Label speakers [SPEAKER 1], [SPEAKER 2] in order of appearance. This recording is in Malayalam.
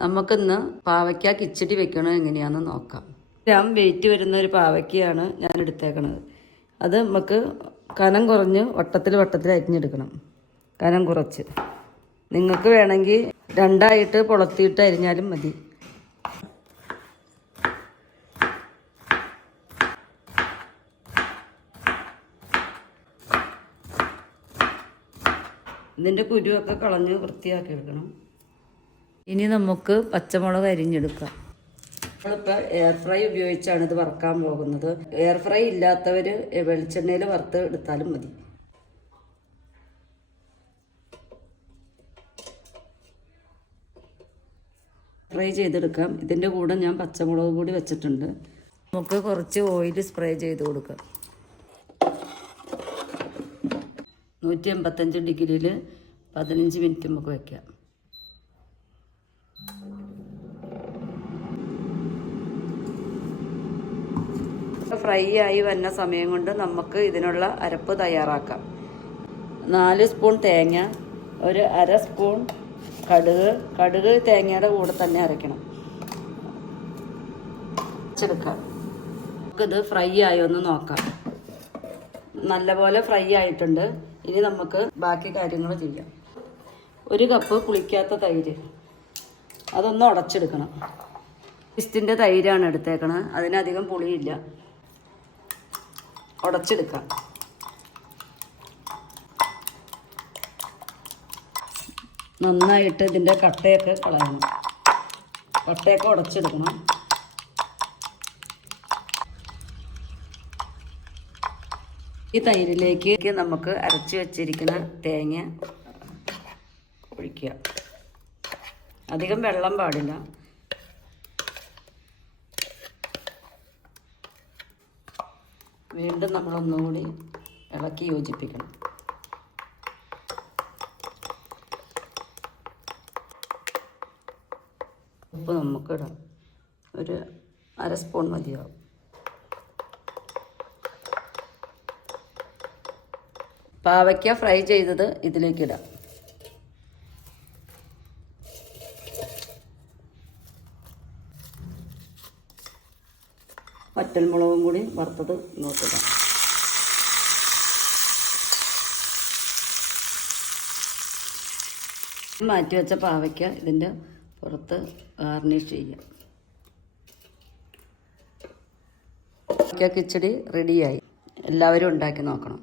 [SPEAKER 1] നമുക്കിന്ന് പാവയ്ക്ക കിച്ചടി വെക്കണോ എങ്ങനെയാണെന്ന് നോക്കാം. ഗ്രാം വെയിറ്റ് വരുന്ന ഒരു പാവയ്ക്കയാണ് ഞാൻ എടുത്തേക്കണത്. അത് നമുക്ക് കനം കുറഞ്ഞ് വട്ടത്തിൽ വട്ടത്തിൽ അരിഞ്ഞെടുക്കണം. കനം കുറച്ച്. നിങ്ങൾക്ക് വേണമെങ്കിൽ രണ്ടായിട്ട് പൊളത്തിയിട്ട് അരിഞ്ഞാലും മതി. ഇതിന്റെ കുരുവൊക്കെ കളഞ്ഞ് വൃത്തിയാക്കി എടുക്കണം. ഇനി നമുക്ക് പച്ചമുളക് അരിഞ്ഞെടുക്കാം. നമ്മളിപ്പോൾ എയർ ഫ്രൈ ഉപയോഗിച്ചാണ് ഇത് വറക്കാൻ പോകുന്നത്. എയർ ഫ്രൈ ഇല്ലാത്തവർ വെളിച്ചെണ്ണയിൽ വറുത്ത് എടുത്താലും മതി. ഫ്രൈ ചെയ്തെടുക്കാം. ഇതിന്റെ കൂടെ ഞാൻ പച്ചമുളക് കൂടി വെച്ചിട്ടുണ്ട്. നമുക്ക് കുറച്ച് ഓയിൽ സ്പ്രേ ചെയ്ത് കൊടുക്കാം. നൂറ്റി എൺപത്തഞ്ച് ഡിഗ്രിയിൽ പതിനഞ്ച് മിനിറ്റ് നമുക്ക് വയ്ക്കാം ഫ്രൈ ആയി വരുന്ന സമയം കൊണ്ട് നമുക്ക് ഇതിനുള്ള അരപ്പ് തയ്യാറാക്കാം. നാല് സ്പൂൺ തേങ്ങ ഒരു അര സ്പൂൺ കടുക്. കടുക് തേങ്ങയുടെ കൂടെ തന്നെ അരയ്ക്കണം. അരച്ചെടുക്കാം. നമുക്കിത് ഫ്രൈ ആയി ഒന്ന് നോക്കാം. നല്ലപോലെ ഫ്രൈ ആയിട്ടുണ്ട്. ഇനി നമുക്ക് ബാക്കി കാര്യങ്ങൾ ചെയ്യാം. ഒരു കപ്പ് കുളിക്കാത്ത തൈര്. അതൊന്ന് ഉടച്ചെടുക്കണം. ഇസ്റ്റിന്റെ തൈരാണ് എടുത്തേക്കണത് അതിനധികം പുളിയില്ല. ഉടച്ചെടുക്കാം. നന്നായിട്ട് ഇതിന്റെ കട്ടയൊക്കെ കളയണം. കട്ടയൊക്കെ ഉടച്ചെടുക്കണം. ഈ തൈരിലേക്ക് നമുക്ക് അരച്ച് വെച്ചിരിക്കുന്ന തേങ്ങ ഒഴിക്കുക. അധികം വെള്ളം പാടില്ല. വീണ്ടും നമ്മൾ ഒന്നുകൂടി ഇളക്കി യോജിപ്പിക്കണം. ഉപ്പ് നമുക്കിടാം. ഒരു അര സ്പൂൺ മതിയാവും. പാവയ്ക്ക ഫ്രൈ ചെയ്തത് ഇതിലേക്കിടാം. വറ്റൽമുളകും കൂടി വറുത്തത് നോക്കുക മാറ്റി വെച്ച പാവയ്ക്ക ഇതിന്റെ പുറത്ത് ഗാർണിഷ് ചെയ്യാം. പാവയ്ക്ക കിച്ചടി റെഡിയായി എല്ലാവരും ഉണ്ടാക്കി നോക്കണം.